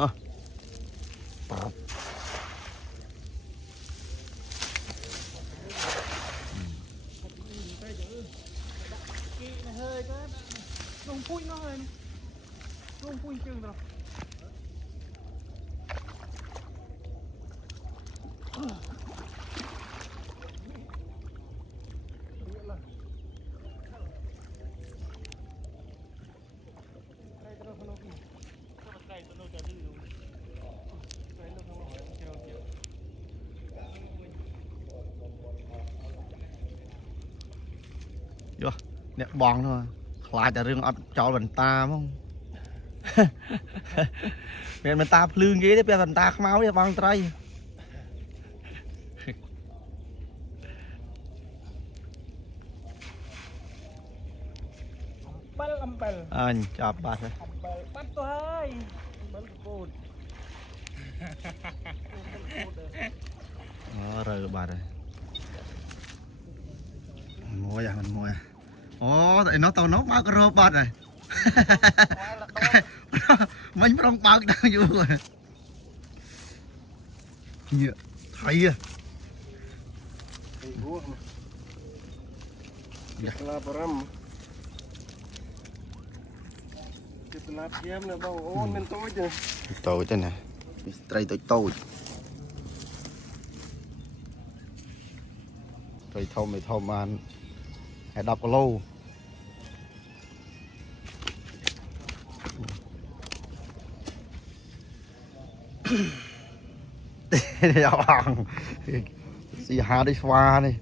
ลงพุ้ยน้อยลงพุ้ยจึงเราเนี่ยบองthôi ខ្លាចតែរឿងអត់ចោលបន្តាហ្មងមានបន្តាភ្លឺគេទេពេលបន្តាខ្មៅទេបងត្រីអំបិលអញចាប់បាត់ហើយអំបិលបាត់ទៅហើយអំបិលកូនអូរើបាត់ហើយមួយអាមិនមួយអូតែនោះទៅនោះបើករោបាត់ហើយមិញប្រងបើកដល់យូរញៀថៃយ៉ាឡាបរំចិត្តឡាភ្យាមណាបងអូនមិនតូចទេតូចទេណាពីត្រីតូចតូចត្រីធំមិនធំបានហើយ10គីឡូយកអងស៊ីហាដូចស្វានេះ